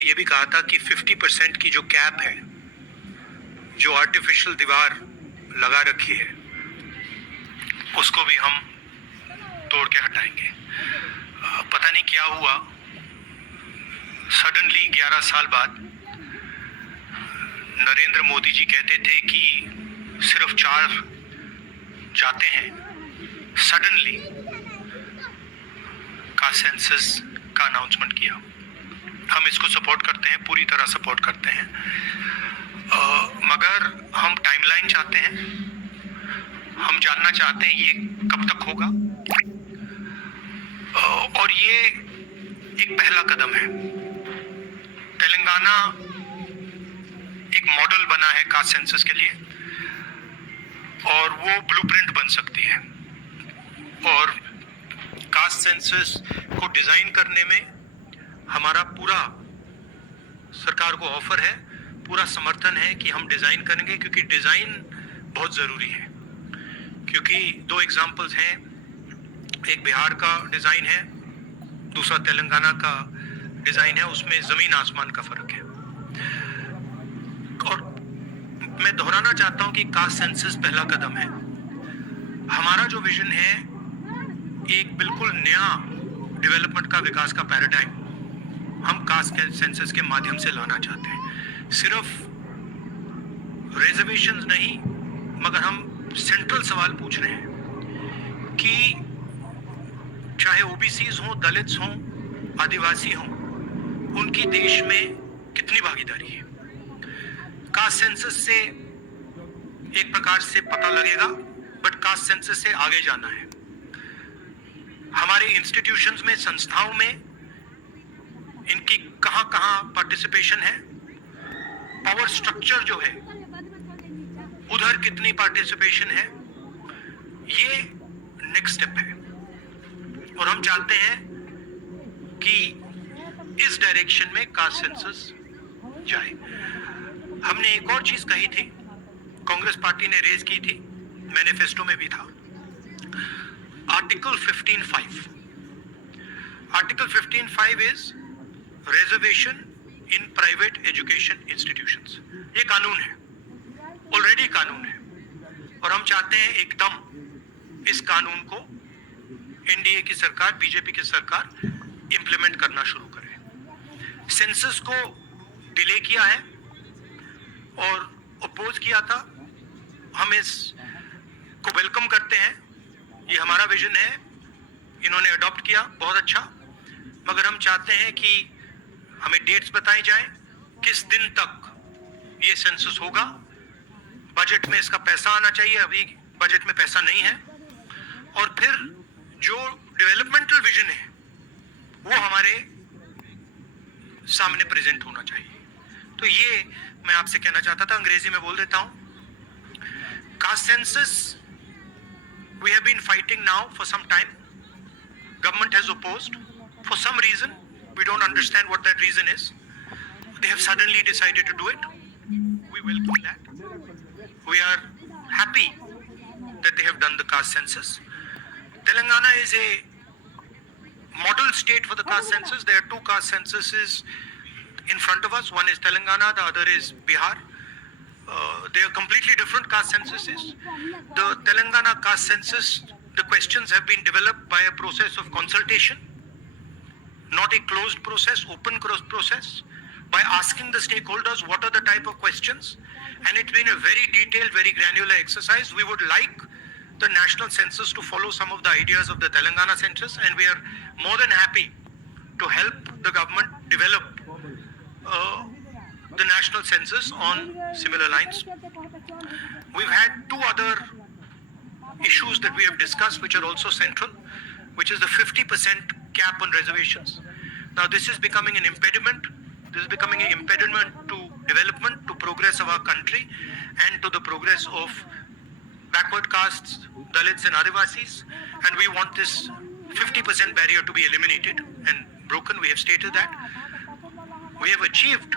ये भी कहा था कि 50% की जो कैप है, जो आर्टिफिशियल दीवार लगा रखी है, उसको भी हम तोड़ के हटाएंगे। पता नहीं क्या हुआ, सडनली 11 साल बाद नरेंद्र मोदी जी कहते थे कि सिर्फ 4 जाते हैं। सडनली का सेंसस का अनाउंसमेंट किया। हम इसको सपोर्ट करते हैं, पूरी तरह सपोर्ट करते हैं, मगर हम टाइमलाइन चाहते हैं। हम जानना चाहते हैं ये कब तक होगा, और ये एक पहला कदम है। तेलंगाना एक मॉडल बना है कास्ट सेंसस के लिए, और वो ब्लूप्रिंट बन सकती है। और कास्ट सेंसस को डिजाइन करने में हमारा पूरा सरकार को ऑफर है, पूरा समर्थन है कि हम डिजाइन करेंगे, क्योंकि डिजाइन बहुत जरूरी है। क्योंकि 2 एग्जांपल्स हैं, एक बिहार का डिजाइन है, दूसरा तेलंगाना का डिजाइन है, उसमें जमीन आसमान का फर्क है। और मैं दोहराना चाहता हूं कि कास्ट सेंसस पहला कदम है। हमारा जो विजन है एक बिल्कुल नया डेवलपमेंट का, विकास का पैराडाइम हम कास्ट सेंसस के माध्यम से लाना चाहते हैं। सिर्फ रिजर्वेशंस नहीं, मगर हम सेंट्रल सवाल पूछ रहे हैं कि चाहे ओबीसीज हों, दलित्स हों, आदिवासी हों, उनकी देश में कितनी भागीदारी है। कास्ट सेंसस से एक प्रकार से पता लगेगा, बट कास्ट सेंसस से आगे जाना है। हमारे इंस्टीट्यूशंस में, संस्थाओं में इनकी कहां पार्टिसिपेशन है, पावर स्ट्रक्चर जो है उधर कितनी पार्टिसिपेशन है, ये नेक्स्ट स्टेप है। और हम चाहते हैं कि इस डायरेक्शन में कास्ट सेंसस जाए। हमने एक और चीज कही थी, कांग्रेस पार्टी ने रेज की थी, मैनिफेस्टो में भी था, article 15(5). Article 15(5) is reservation in private education institutions. ये कानून है, ऑलरेडी कानून है, और हम चाहते हैं एकदम इस कानून को एनडीए की सरकार, बीजेपी की सरकार इंप्लीमेंट करना शुरू करे। सेंसस को डिले किया है और अपोज किया था, हम इस को वेलकम करते हैं। ये हमारा विजन है, इन्होंने अडॉप्ट किया, बहुत अच्छा, मगर हम चाहते हैं कि हमें डेट्स बताई जाए, किस दिन तक ये सेंसस होगा, बजट में इसका पैसा आना चाहिए, अभी बजट में पैसा नहीं है, और फिर जो डेवलपमेंटल विजन है वो हमारे सामने प्रेजेंट होना चाहिए। तो ये मैं आपसे कहना चाहता था, अंग्रेजी में बोल देता हूं। Caste census we have been fighting now for some time. Government has opposed for some reason. We don't understand what that reason is. They have suddenly decided to do it. We welcome that. We are happy that they have done the caste census. Telangana is a model state for the caste census. There are 2 caste censuses in front of us. One is Telangana, the other is Bihar. They are completely different caste censuses. The Telangana caste census, the questions have been developed by a process of consultation, not a closed process, open process, by asking the stakeholders what are the type of questions, and it's been a very detailed, very granular exercise. We would like the national census to follow some of the ideas of the Telangana census, and we are more than happy to help the government develop the national census on similar lines. We've had 2 other issues that we have discussed which are also central, which is the 50% cap on reservations. Now this is becoming an impediment. This is becoming an impediment to development, to progress of our country, and to the progress of backward castes, Dalits and Adivasis, and we want this 50% barrier to be eliminated and broken. We have stated that. We have achieved